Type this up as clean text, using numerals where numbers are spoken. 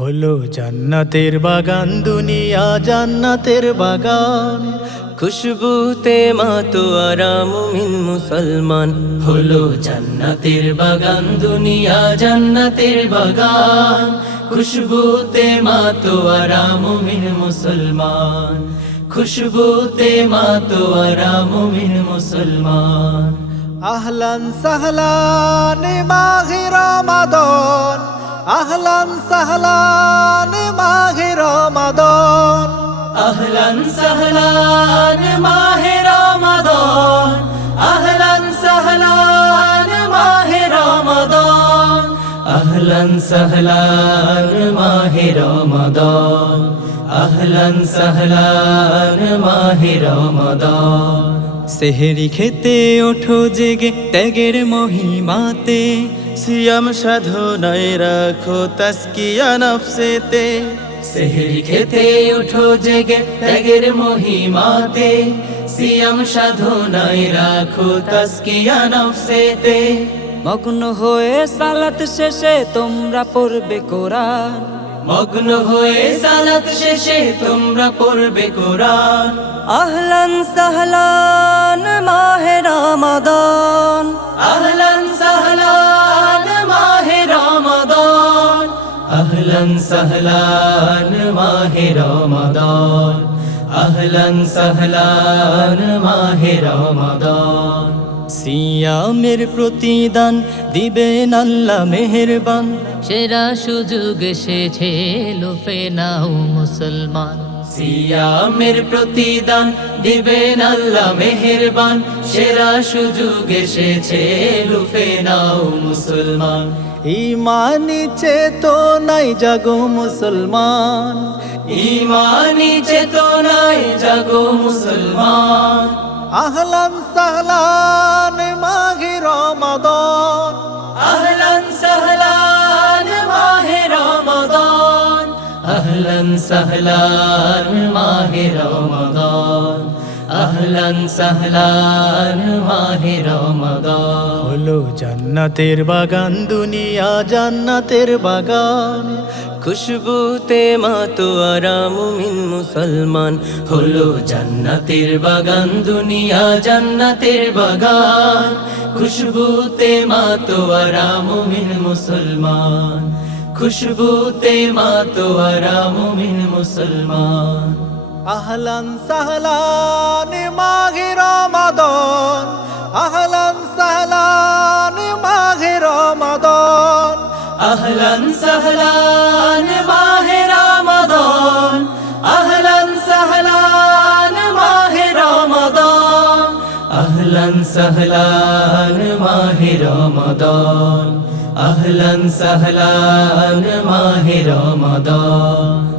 হলো জান্নাতের বাগান দুনিয়া জান্নাতের বাগান, খুশবুতে মাতোয়ারা মুমিন মুসলমান। হলো জান্নাতের বাগান দুনিয়া জান্নাতের বাগান, খুশবুতে মাতোয়ারা মুমিন মুসলমান। খুশবুতে মাতোয়ারা মুমিন মুসলমান। আহলান সাহলান মাহে রমাদান, আহলান সাহলান মাহে রমাদান, আহলান সাহলান মাহে রমাদান, আহলান সাহলান মাহে রমাদান, আহলান সাহলান মাহে রমাদান, আহলান সাহলান মাহে রমাদান। সেহরি খেতে ওঠো জেগে ত্যাগের মহিমাতে, সিয়াম সাধনায় রাখো তাসকিয়া নফসেতে। সেহরি খেতে ওঠো জেগে ত্যাগের মহিমাতে, সিয়াম সাধনায় রাখো তাসকিয়া নফসেতে। মগ্ন হয়ে সালাত শেষে তোমরা পড়বে কোরআন, মগ্ন হয়ে সালাত শেষে তোমরা পড়বে কোরআন। আহলান সাহলান মাহে রমাদান, আহলান সাহলান মাহে রমাদান, আহলান সাহলান মাহে রমাদান, আহলান সাহলান মাহে রমাদান। সিয়ামের প্রতিদান দিবেন আল্লাহ মেহেরবান, সেরা সুযোগ এসেছে লুফে নাও মুসলমান। সিয়ামের প্রতিদান দিবেন আল্লাহ মেহেরবান, সেরা সুযোগ এসেছে লুফে নাও মুসলমান। ইমানি চেতনায় জাগো মুসলমান, ইমানি চেতনায় জাগো মুসলমান। আহলান সাহলান মাহে রমাদান, আহলান সাহলান মাহে রমাদান, আহলান সাহলান মাহে রমাদান, আহলান সাহলান মাহে রমাদান। হলো জান্নাতের বাগান দুনিয়া জান্নাতের বাগান, খুশবুতে মাতোয়ারা মুমিন মুসলমান। হলো জান্নাতের বাগান দুনিয়া জান্নাতের বাগান, খুশবুতে মাতোয়ারা মুমিন মুসলমান। খুশবুতে মাতোয়ারা মুমিন মুসলমান। আহলান সাহলান মাহে রমাদান, আহলান সাহলান মাহে রমাদান, আহলান সাহলান মাহে রমাদান, আহলান সাহলান মাহে রমাদান, আহলান সাহলান মাহে রমাদান, আহলান সাহলান মাহে রমাদান।